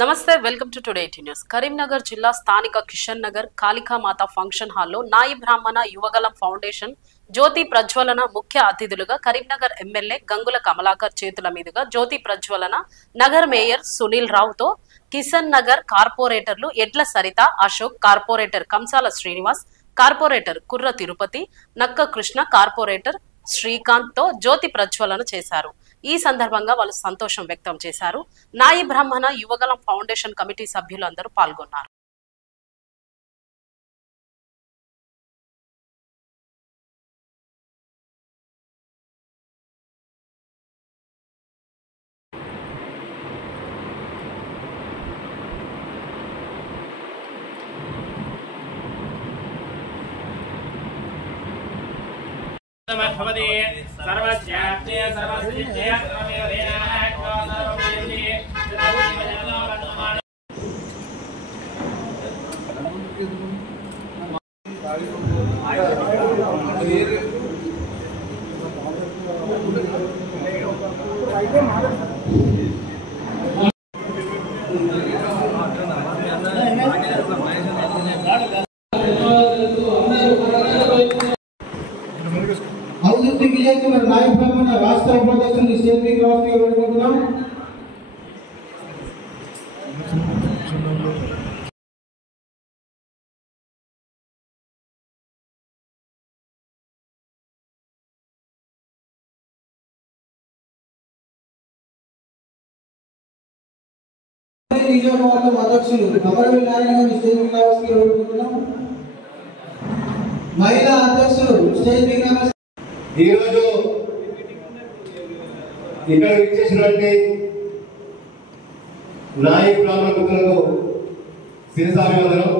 నమస్తే welcome to today news. Karimnagar జిల్లా స్థానిక కిషన్ నగర్ కాళికామాత ఫంక్షన్ హాల్లో నాయి బ్రాహ్మణ యువగలం ఫౌండేషన్ జ్యోతి ప్రజ్వలన ముఖ్య అతిథులుగా కరీంనగర్ ఎమ్మెల్యే గంగుల కమలాకర్ చేతుల మీదుగా జ్యోతి ప్రజ్వలన నగర్ మేయర్ సునీల్ రావుతో కిషన్ నగర్ కార్పొరేటర్లు ఎడ్ల సరిత అశోక్, కార్పొరేటర్ కంసాల శ్రీనివాస్, కార్పొరేటర్ కుర్ర తిరుపతి, నక్క కృష్ణ, కార్పొరేటర్ శ్రీకాంత్ తో జ్యోతి ప్రజ్వలన చేశారు. ఈ సందర్భంగా వాళ్ళు సంతోషం వ్యక్తం చేశారు. నాయి బ్రాహ్మణ యువగలం ఫౌండేషన్ కమిటీ సభ్యులు అందరూ పాల్గొన్నారు. నాయి బ్రాహ్మణ రాష్ట్ర ఉపాధ్యక్షులు సేవీ వ్యవస్థ వేడుకుంటున్నాం. నియోజకవర్గం అధ్యక్షులు అమరవీర్ నారాయణ గారి సేవీ వ్యవస్థ వేడుకుంటున్నాం. మహిళా అధ్యక్షులు సేవీ వ్యవస్థ ఈరోజు ఇక్కడ విచ్చేసినటువంటి నాయి బ్రాహ్మణ మిత్రులకు శిరసాభివందనం.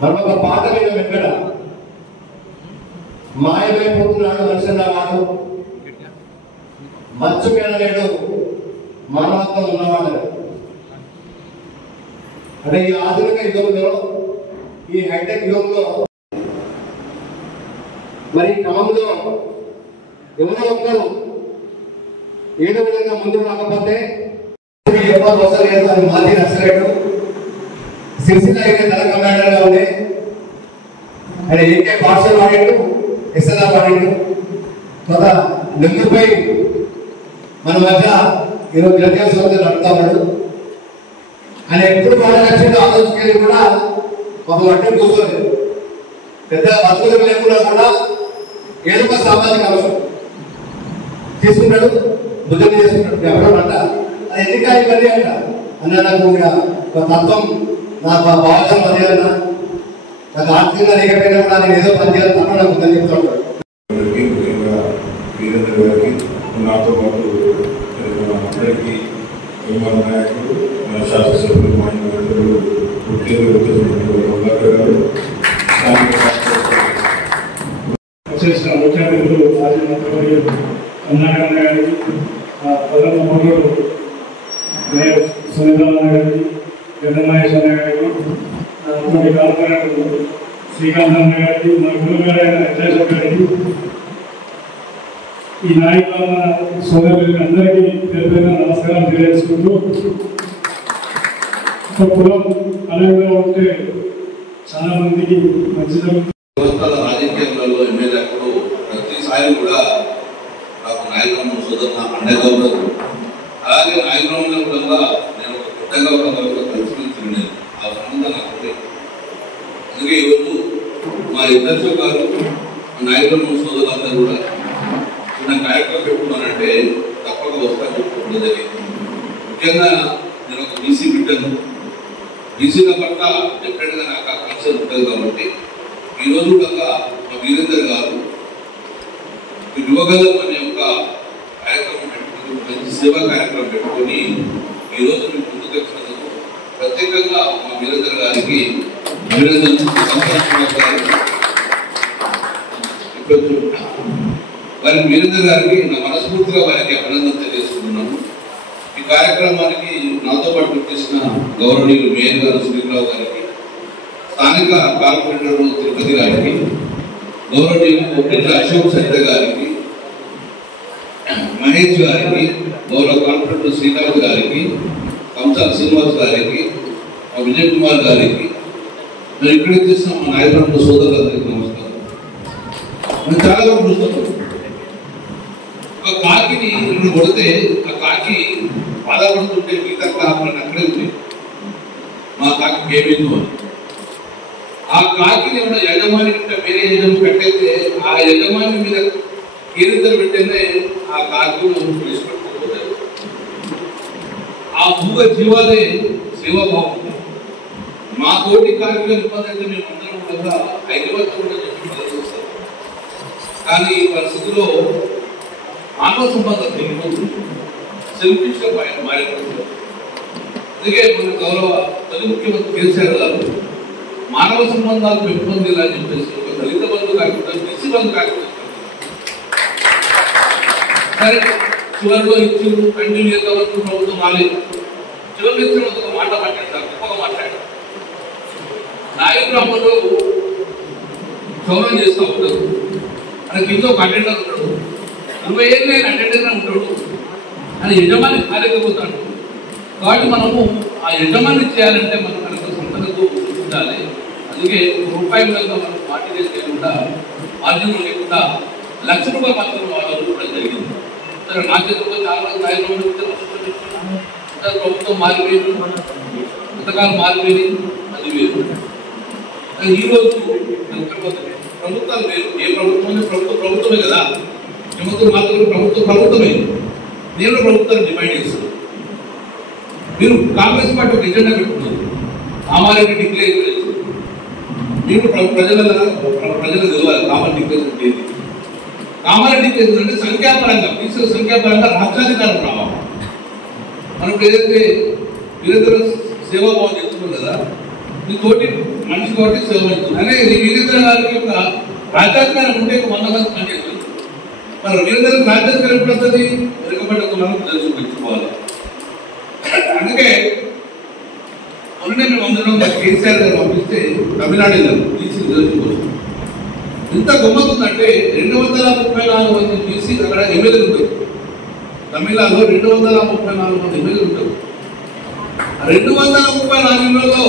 మనం ఒక పాట విన్నాం, ఎక్కడ మాయమైపోతున్నాడు మనుషుల వాడు, మచ్చు పేడలేడు మానవత్వం ఉన్నవాడు. అంటే ఈ ఆధునిక యుగంలో, ఈ హైటెక్ యుగంలో మరి క్రమంలో ఎవరో ఒకరు ఏదో విధంగా ముందుకు రాకపోతే ఎవరు వస్తలేదు. అది మాజీ నక్సలైట్ సిరిసిల్ల దళ కమాండర్ గా ఉంది. ఆయన ఏకే పార్షల్ వాడిండు, ఎస్ఎల్ఆర్ వాడిండు. కొంత నెంబర్పై మన మధ్య ఈరోజు జాతీయ సంస్థలు నడుపుతా ఉన్నాడు. ఆయన ఎప్పుడు బాగా నచ్చిందో ఆలోచించేది కూడా ఒక మట్టి కూర్చోలేదు. పెద్ద బతుకులు లేకుండా కూడా ఏదో ఒక సామాజిక అవసరం తీసుకుంటాడు, బుద్ధం చేసుకుంటాడు. వ్యాపారం అంట అది ఎన్నిక ఇబ్బంది అంట అన్న. నాకు ఒక తత్వం, నాకు భావజనం అదే అన్న. నాకు ఆర్థికంగా లేకపోయినా కూడా నేను ఏదో పని చేయాలి తప్ప నాకు బుద్ధం చెప్తూ ఉంటాడు. ముఖ్యంగా వీరేంద్ర గారికి, నాతో పాటు అందరికీ అభిమాన నాయకులు, మన శాసనసభ్యులు, మాజీ మంత్రులు, చేసిన ముఖ్యమంత్రులు, మాజీ మంత్రులు కన్నారాయణ గారికి, ప్రధాన మంత్రులు మేయర్ సునీల్ గారికి, గద్దమహేశ్వర గారికి, కార్పొరేటర్లు శ్రీకాంత్ అన్న గారికి, మా గురుగారైన వెంకటేశ్వర గారికి, ఈ నాయకుల సోదరులకి అందరికీ పేరు నమస్కారం తెలియజేసుకుంటూ, కులం అలాగే ఉంటే చాలా మందికి మంచి జరుగుతుంది. రాజకీయాలలో ఎమ్మెల్యేప్పుడు ప్రతిసారి కూడా నాకు నాయకులు సోదరు అండగా ఉండదు. అలాగే నాయకులు కూడా నేను ఒక పుట్టగా కలిసి తిరిగినాను. ఆ సంబంధం నాకు అందుకే ఈరోజు మా ఇద్దరు గారు నాయకులు సోదరులందరూ కూడా చిన్న కార్యక్రమం పెట్టుకున్నానంటే తప్పక వస్తా పెట్టుకోవడం జరిగింది. ముఖ్యంగా నేను ఒక బీసీ బిడ్డను, బీసీల పట్ల డెఫినెట్గా నాకు ఆ కన్సర్న్ ఉంటుంది. కాబట్టి ఈరోజు కూడా మా వీరేందర్ గారు యువగలం అనే ఒక కార్యక్రమం పెట్టుకుని, మంచి సేవా కార్యక్రమం పెట్టుకొని ఈరోజు మేము ముందుకు వచ్చినందుకు ప్రత్యేకంగా మా వీరేందర్ గారికి అభినందనలు, వారి వీరేందర్ గారికి నా మనస్ఫూర్తిగా వారికి అభినందన తెలియజేస్తున్నాను. ఈ కార్యక్రమానికి నాతో పాటు చేసిన గౌరవనీయులు మేయర్ గారు సునీల్ రావు గారికి, స్థానిక కార్పొరేటర్ తిరుపతి గారికి, గౌరవనీయులు అశోక్ సరిత గారికి, మహేష్ గారికి, గౌరవ కార్పొరేటర్ శ్రీకాంత్ గారికి, కంసాల శ్రీనివాస్ గారికి, విజయ్ కుమార్ గారికి, మరి ఇక్కడికి చేసిన మా నాయకుల సోదరులందరికీ నమస్కారం. మనం చాలా చూస్తున్నాం, ఒక కాకిని రెండు కొడితే ఆ కాకి బాధపడుతుంటే మిగతా కాకులను అక్కడే ఉంది, మా కాకి ఏమైందో అని. ఆ కాకిని ఏమన్నా యజమాని కంటే వేరే యజమాని పెట్టయితే ఆ యజమాని మీద కేంద్రం పెట్టేనే ఆ కాకి విడిచిపెట్టుకోపోతారు. ఆ మూగ జీవాలే సేవాభావం. మా తోటి కార్మికులు ఇబ్బంది అయితే మేము అందరం కూడా హైదరాబాద్ కూడా చెప్పి పనిచేస్తాం. కానీ ఈ పరిస్థితిలో మానవ సంబంధం పెరిగిపోతుంది, సెల్ఫిష్ గా మారిపోతుంది. అందుకే మన గౌరవ తొలి ముఖ్యమంత్రి కేసీఆర్ గారు మానవ సంబంధాలు పెంపొందేలా చెప్పేసి ఒక దళిత బంధు కాకుండా బీసీ బంధు కాకుండా సరే చివరిలో ఇచ్చి కంటిన్యూ చేద్దామని ప్రభుత్వం రాలేదు. చివరి ఇచ్చిన ఒక మాట మాట్లాడతారు, గొప్పగా మాట్లాడారు. నాయ బ్రాహ్మణులు క్షౌరం చేస్తూ ఉంటారు, మనకి ఇంట్లో ఒక అటెండర్ ఉంటాడు, 20 ఏళ్ళు నేను అటెండర్గా ఉంటాడు అని యజమాని కాలేకపోతాడు. కాబట్టి మనము ఆ యజమాని చేయాలంటే మనం మనకు సంతకు ఉండాలి. అందుకే రూపాయి విధంగా మనం పార్టీ చేయకుండా మార్జిన్ లేకుండా ₹1,00,000 మాత్రం వాళ్ళు కూడా జరిగింది. సరే నా చేతుల్లో చాలా స్థాయిలో ప్రభుత్వం మారిపోయింది, పథకాలు మారిపోయింది, అది వేరు. ఈ రోజు ప్రభుత్వాలు వేరు. ఏ ప్రభుత్వం ప్రభుత్వమే కదా, ముఖ్యమంత్రి మాత్రం ప్రభుత్వమే. నేను ప్రభుత్వాన్ని డిమాండ్ చేస్తున్నాను, మీరు కాంగ్రెస్ పార్టీ ఒక ఎజెండా పెట్టుకున్నారు, కామారెడ్డి డిక్లేర్ చేస్తారు. మీరు ప్రజలు తెలియాలి కామారెడ్డి డిక్లేర్ ఏంటి. కామారెడ్డి డిక్లేర్ అంటే సంఖ్యాపరంగా బీసీల సంఖ్యాపరంగా రాజ్యాధికారం రావాలి. మనం ఏదైతే వీరేంద్ర సేవాభావం చెప్తున్నాం కదా, మీ తోటి మనిషి కాబట్టి సేవ అవుతుంది అనే వీరేంద్ర గారికి యొక్క రాజ్యాధికారం ఉంటే 100 మంది పనిచేస్తుంది. మరి వీరేంద్ర రాజ్యాధికారం ఎప్పుడు వస్తుంది? వెనుకబడ్డ కులాలను తెలుసు పెంచుకోవాలి. అందుకే మొన్న మేము అందరం కేసీఆర్ గారు పంపిస్తే తమిళనాడు వెళ్ళారు బీసీ రిజర్వేషన్ కోసం. ఎంత గమ్మతుందంటే 234 మంది బీసీ అక్కడ ఎమ్మెల్యేలు ఉంటారు. తమిళనాడులో 234 మంది ఎమ్మెల్యేలు ఉంటారు. 234లో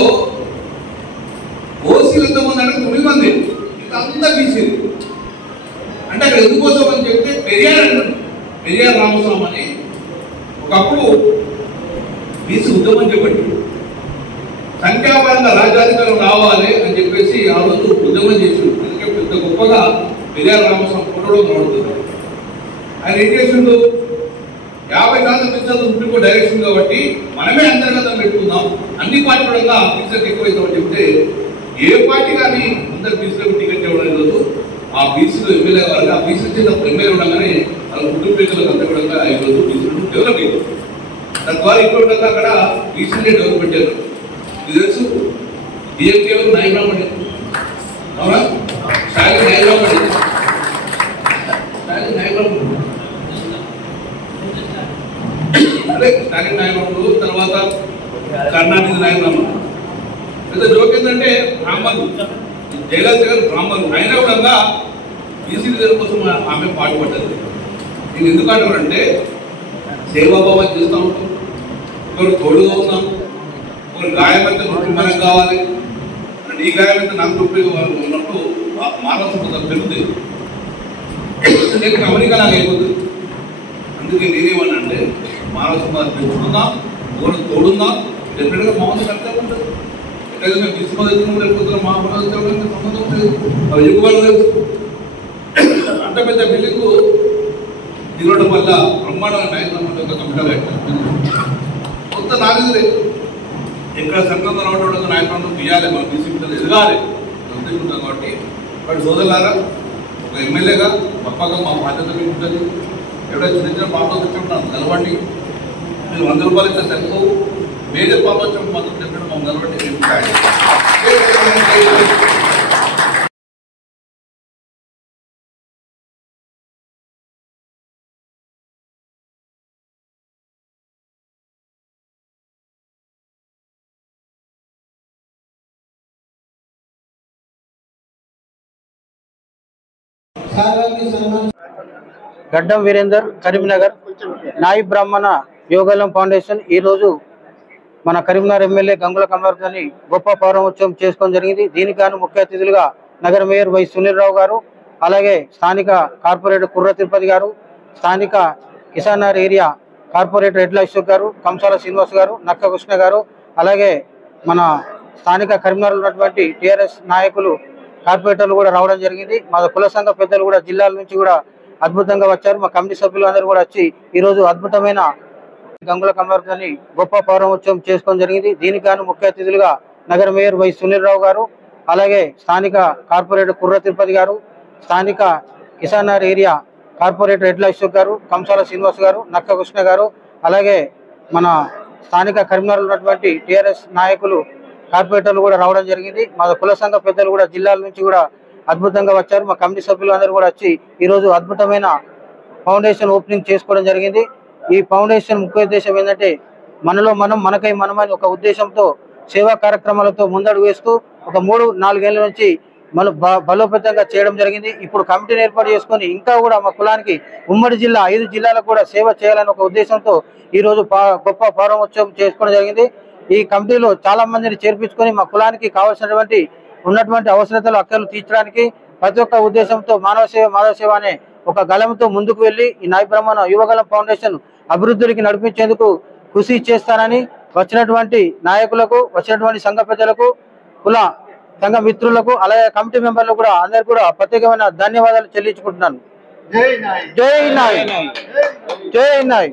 ఓసీలు ఎంతమంది అంటే 9 మంది, ఇంకా అంతా బీసీలు. అంటే అక్కడ ఎందుకోసం అని చెప్తే పెరియార్ అంటారు, పెరియార్ రామస్వామి అని ఒకప్పుడు బీసీ ఉద్యమం చెప్పండి, సంఖ్యాపరంగా రాజ్యాధికారం రావాలి అని చెప్పేసి ఆ రోజు ఉద్యమం చేసిండు. అందుకే పెద్ద గొప్పగా పెరియార్ రామస్వామి ఫోటోలో కనబడుతుంది. ఆయన ఏం చేసిండు, 50% ఫీచర్లు సుప్రీంకోర్టు డైరెక్షన్ కాబట్టి మనమే అంతర్గతం పెట్టుకుందాం, అన్ని పార్టీలుగా ఫీచర్లు ఎక్కువైతామని చెప్తే ఏ పార్టీ కానీ అందరు బీసీలకు టికెట్ ఇవ్వడం లేదు. ఆ బీసీలో ఎమ్మెల్యే వారికి ఆ బీసీ చేత ఎమ్మెల్యే ఉండగానే వాళ్ళ కుటుంబీకులకు అంతా కూడా ఈరోజు బీసీలు డెవలప్ అయింది. దాని ద్వారా ఇప్పుడు అక్కడ బీసీలే డెవలప్ చేయారు. ఇది తెలుసు, డిఎంకే నాయకురామండి, అవునా? స్టాలిన్ నాయకురామండి, స్టాలిన్ నాయకురాము అదే స్టాలిన్ నాయకుడు, తర్వాత కరుణానిధి నాయకురాము. పెద్ద జోక్ ఏంటంటే బ్రాహ్మణులు, జయలలిత గారు బ్రాహ్మణులు అయినా కూడా బీసీ రిజర్వ్ కోసం ఆమె పాటుపడ్డది. నేను ఎందుకు అంటానంటే సేవాభావం చేస్తూ ఉంటాం, ఒకరు తోడుగా ఉన్నాం, ఒకరు గాయమైతే నొప్పి మనకు కావాలి, నీ గాయమైతే నాకు నొప్పి ఉన్నప్పుడు మానవ సంపద పెరుగుతుంది, లేకపోతే అమెరికా నాకు అయిపోతుంది. అందుకే నేనేమన్నా అంటే మానవ సంపద పెంచుకుందాం, ఒకరు తోడుందాం, డెఫినెట్గా మామూలు కర్తవ్యం ఉంటుంది. ఎక్కడైతే మేము తీసుకుని లేకపోతే మా సంబంధం లేదు, అవి ఎక్కువ తెలుసు. అంత పెద్ద బిల్డింగ్ దిగడం వల్ల బ్రహ్మాండమైన నాయకులు కంప్యూటర్ కొత్త నాయకులే ఎక్కడ సంఘంగా రావడం నాయకులను తీయాలి, మన బీసీ బిడ్డలు ఎదగాలి అనుకుంటున్నాం. కాబట్టి వాటి సోదరులారా, ఒక ఎమ్మెల్యేగా తప్పగా మా బాధ్యత మీకు ఉంటుంది. ఎవడో చిన్న చిన్న పాపలు తెచ్చుకుంటున్నాను నిలబడి, మీరు ₹100 ఇస్తే సరిపోవు, మేజర్ పాప వచ్చి మాత్రం చెప్పడం మాకు నిలబడి సార్ గారికి సన్మానం. గడ్డం వీరేందర్, కరీంనగర్. నాయి బ్రాహ్మణ యోగలం ఫౌండేషన్ ఈరోజు మన కరీంనగర్ ఎమ్మెల్యే గంగుల కమలాకర్ని గొప్ప పౌరోత్సవం చేసుకోవడం జరిగింది. దీనికి గాను ముఖ్య అతిథులుగా నగర మేయర్ వై సునీల్ రావు గారు, అలాగే స్థానిక కార్పొరేటర్ కుర్ర తిరుపతి గారు, స్థానిక కిసానర్ ఏరియా కార్పొరేటర్ ఎడ్ల అశోక్ గారు, కంసాల శ్రీనివాస్ గారు, నక్క కృష్ణ గారు, అలాగే మన స్థానిక కరీంనగర్ ఉన్నటువంటి టీఆర్ఎస్ నాయకులు కార్పొరేటర్లు కూడా రావడం జరిగింది. మా కుల సంఘ పెద్దలు కూడా జిల్లాల నుంచి కూడా అద్భుతంగా వచ్చారు. మా కమిటీ సభ్యులు అందరూ కూడా వచ్చి ఈరోజు అద్భుతమైన గంగుల కమలాకర్ని గొప్ప పౌరోత్సవం చేసుకోవడం జరిగింది. దీనికి గాను ముఖ్య అతిథులుగా నగర మేయర్ వై సునీల్ రావు గారు, అలాగే స్థానిక కార్పొరేటర్ కుర్ర తిరుపతి గారు, స్థానిక కిసానర్ ఏరియా కార్పొరేటర్ ఎడ్ల అశోక్ గారు, కంసాల శ్రీనివాస్ గారు, నక్క కృష్ణ గారు, అలాగే మన స్థానిక కరీంనగర్ ఉన్నటువంటి టీఆర్ఎస్ నాయకులు కార్పొరేటర్లు కూడా రావడం జరిగింది. మా కుల సంఘ పెద్దలు కూడా జిల్లాల నుంచి కూడా అద్భుతంగా వచ్చారు. మా కమిటీ సభ్యులు అందరూ కూడా వచ్చి ఈరోజు అద్భుతమైన ఫౌండేషన్ ఓపెనింగ్ చేసుకోవడం జరిగింది. ఈ ఫౌండేషన్ ముఖ్య ఉద్దేశం ఏంటంటే మనలో మనం మనకై మనమని ఒక ఉద్దేశంతో సేవా కార్యక్రమాలతో ముందడుగు వేస్తూ ఒక 3-4 ఏళ్ల నుంచి బలోపేతంగా చేయడం జరిగింది. ఇప్పుడు కమిటీని ఏర్పాటు చేసుకొని ఇంకా కూడా మా కులానికి ఉమ్మడి జిల్లా 5 జిల్లాలకు కూడా సేవ చేయాలని ఒక ఉద్దేశంతో ఈరోజు గొప్ప పౌరోత్సవం చేసుకోవడం జరిగింది. ఈ కమిటీలో చాలా మందిని చేర్పించుకొని మా కులానికి కావాల్సినటువంటి ఉన్నటువంటి అవసరతలు అక్కలు తీర్చడానికి ప్రతి ఒక్క ఉద్దేశంతో మాధవ సేవ అనే ఒక గలంతో ముందుకు వెళ్లి ఈ నాయి బ్రాహ్మణ యువగలం ఫౌండేషన్ అభివృద్ధికి నడిపించేందుకు కృషి చేస్తానని వచ్చినటువంటి నాయకులకు, వచ్చినటువంటి సంఘ పెద్దలకు, కుల సంఘ మిత్రులకు, అలాగే కమిటీ మెంబర్లకు కూడా అందరికీ కూడా ప్రత్యేకమైన ధన్యవాదాలు చెల్లించుకుంటున్నాను. జై నాయ్, జై నాయ్, జై నాయ్.